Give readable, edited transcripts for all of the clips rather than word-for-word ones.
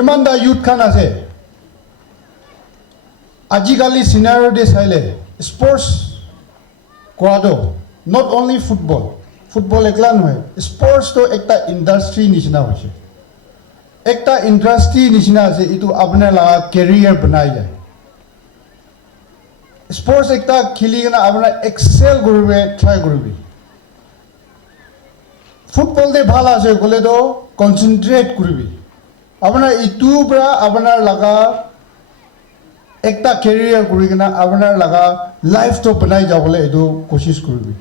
Kimanda youth kan ase. Ajikali scenario de saile sports kwado not only football. Football ekla noy. Sports to ekta industry nishina hoise. Ekta industry nishina ase itu apne la career banai jai. Sports ekta khili gana apna excel gurbe try gurbi. Football de bhala ase gole do concentrate gurbi. Apna itu bra apna laga ekta career guri gana apna laga life to banai jabole edu koshish gurbi.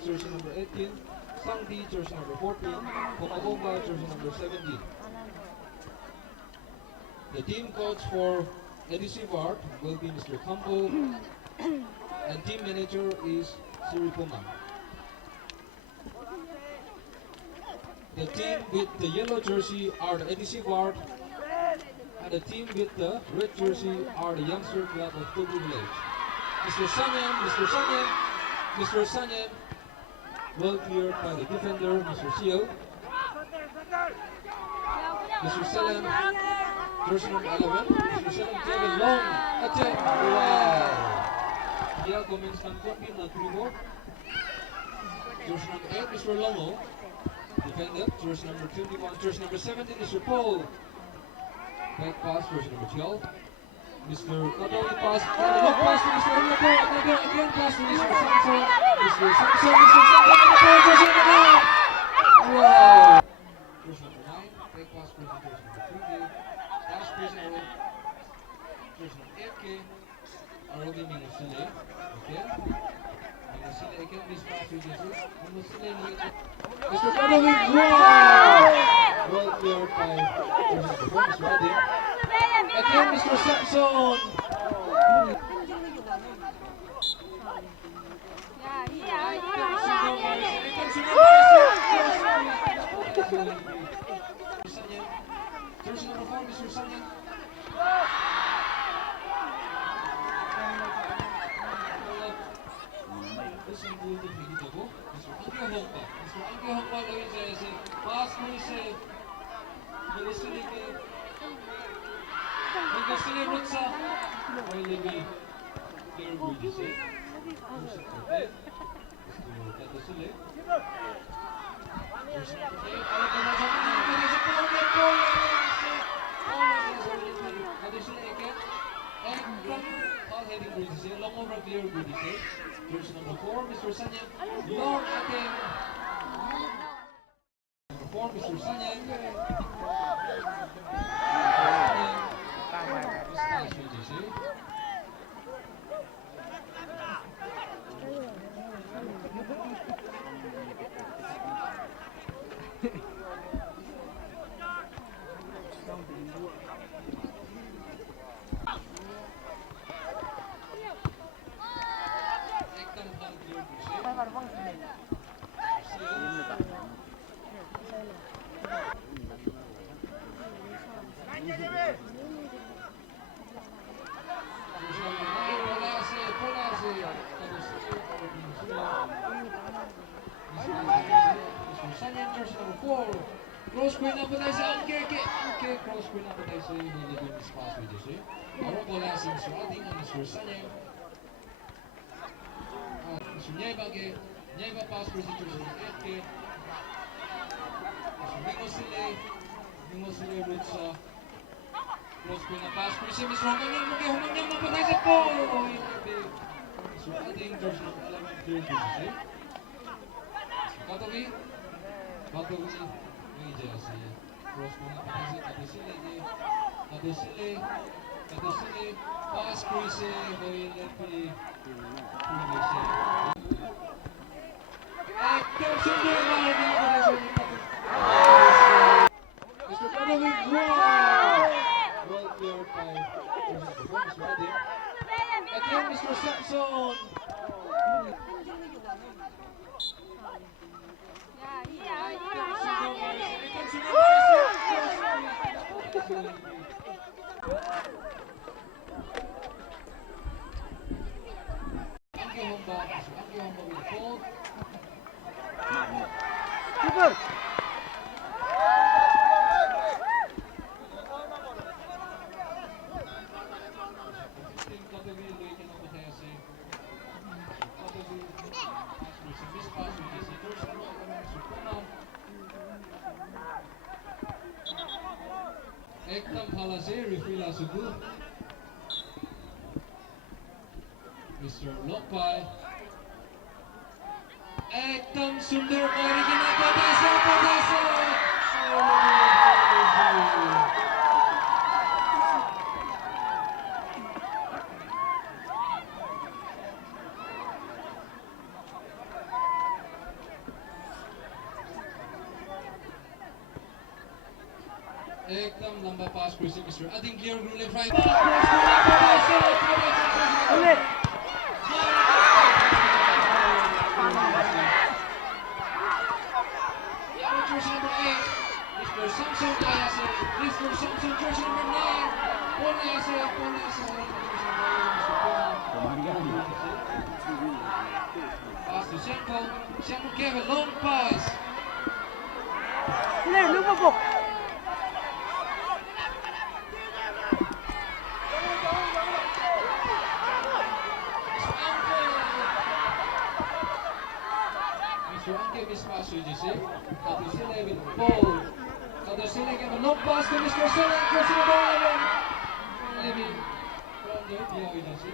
Jersey number 18, Sangdi jersey number 14, Bomabomba jersey number 17. The team coach for ADC Ward will be Mr. Kambo and team manager is Siripuma. The team with the yellow jersey are the ADC Ward and the team with the red jersey are the Youngster Club of Tobu Village. Mr. Sanyan well cleared by the defender, Mr. Seal. Mr. Salam, jersey number 11. Mr. Salam gave a long attempt. Wow! Dia comments ng Kopi na Tribo. Jersey number 8, Mr. Longo. Defender, jersey number 21. Jersey number 17, Mr. Paul. Back pass, jersey number 12. Mr. Not only pass, long pass to Mr. Olako, again pass to Mr. Samson. Mr. Samson, jersey number 9. Wow! Jersey number 9, back pass to jersey number 3K. Pass prisoner, jersey number 8K. Arogi Mingusile, okay. Mingusile again, this pass to jersey. Mingusile, Mr. Kadovic, wow! Well cleared by jersey number 4, Mr. Adi. Again, Mr. Samson. Jersey number 4, Mr. Sanyan. Mr. Angke Hongpa lagi saya se pass se Melisini ke Melisini Rutsa Melisini clear good se long over clear good jersey number 4, Mr. Sanyan. Long attempt. Number 4, Mr. Sanyan. Cross screen na po tayo sa Angke. Cross screen na po tayo sa Hilibin Pass with you. Awak bola si Mr. Ading and Mr. Sanyang. Mr. Nyeba pass for si Mr. Etke. Mr. Bingo Sile Rutsa. Cross screen na pass for si Mr. Humanyang na po tayo sa po. Mr. Ading, jersey number 11, clear to you. Katowi. Cross ko na pa kasi Kadesile pass Chris Hoylepi Mr. Kadovic, well cleared by Mr. Ading. Again, Mr. Samson. Ektam halase refila sugu. Mr. Lokpai. Ektam sundar mari kena padasa. Ekdam lamba pass kursi Mr. Ading clear rule right. Jersey number 8, Mr. Samson Ayase, Mr. Samson jersey number 9, Ayase, pass to Senko, Senko gave a long pass. Mr. Anke mispass to JC, Katusile with ball. Katusile gave a long pass to Mr. Solan, jersey number 11. Levin from the PHUHSHOI agency.